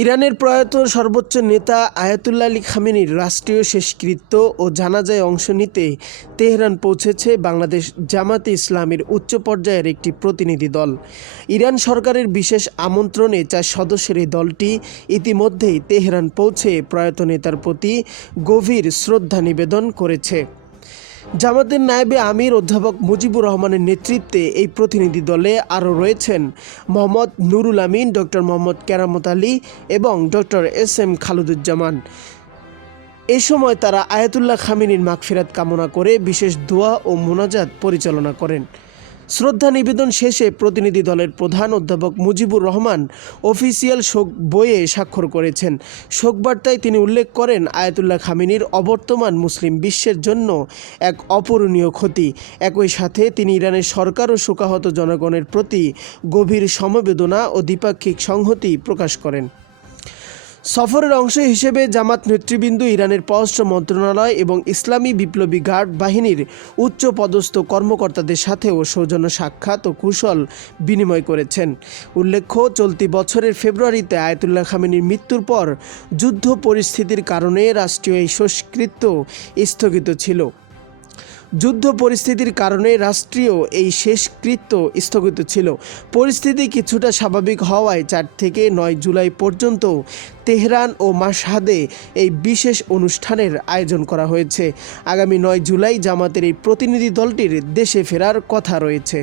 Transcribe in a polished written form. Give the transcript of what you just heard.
ইরানের প্রয়াত সর্বোচ্চ নেতা আয়াতুল্লাহ আলী খামেনির রাষ্ট্রীয় শেষকৃত্য ও জানাজায় অংশ নিতে তেহরান পৌঁছেছে বাংলাদেশ জামাতে ইসলামীর উচ্চ পর্যায়ের একটি প্রতিনিধি দল। ইরান সরকারের বিশেষ আমন্ত্রণে 4 সদস্যের এই দলটি ইতিমধ্যেই তেহরান পৌঁছে প্রয়াত নেতার প্রতি গভীর শ্রদ্ধা নিবেদন করেছে। জামাতের নায়েবে আমির অধ্যাপক মুজিবুর রহমানের নেতৃত্বে এই প্রতিনিধি দলে আরও রয়েছেন মোহাম্মদ নুরুল আমিন, ডক্টর মোহাম্মদ কেরামত আলী এবং ডক্টর এস.এম. খালেদুজ্জামান। এ সময় তারা আয়াতুল্লাহ খামেনির মাগফিরাত কামনা করে বিশেষ দোয়া ও মোনাজাত পরিচালনা করেন। শ্রদ্ধা নিবেদন শেষে প্রতিনিধি দলের প্রধান অধ্যাপক মুজিবুর রহমান অফিসিয়াল শোক বইয়ে স্বাক্ষর করেছেন। শোকবার্তায় তিনি উল্লেখ করেন, আয়াতুল্লাহ খামেনির অবর্তমান মুসলিম বিশ্বের জন্য এক অপূরণীয় ক্ষতি। একই সাথে তিনি ইরানের সরকার ও শোকাহত জনগণের প্রতি গভীর সমবেদনা ও দ্বিপাক্ষিক সংহতি প্রকাশ করেন। সফরের অংশ হিসেবে জামাত নেতৃবৃন্দ ইরানের পররাষ্ট্র মন্ত্রণালয় এবং ইসলামী বিপ্লবী গার্ড বাহিনীর উচ্চ পদস্থ কর্মকর্তাদের সাথেও সৌজন্য সাক্ষাৎ ও কুশল বিনিময় করেছেন। উল্লেখ্য, চলতি বছরের ফেব্রুয়ারিতে আয়াতুল্লাহ খামেনির মৃত্যুর পর যুদ্ধ পরিস্থিতির কারণে রাষ্ট্রীয় এই শেষকৃত্য স্থগিত ছিল। পরিস্থিতি কিছুটা স্বাভাবিক হওয়ায় 4 থেকে 9 জুলাই পর্যন্ত তেহরান ও মাশহাদে এই বিশেষ অনুষ্ঠানের আয়োজন করা হয়েছে। আগামী 9 জুলাই জামাতের এই প্রতিনিধি দলটির দেশে ফেরার কথা রয়েছে।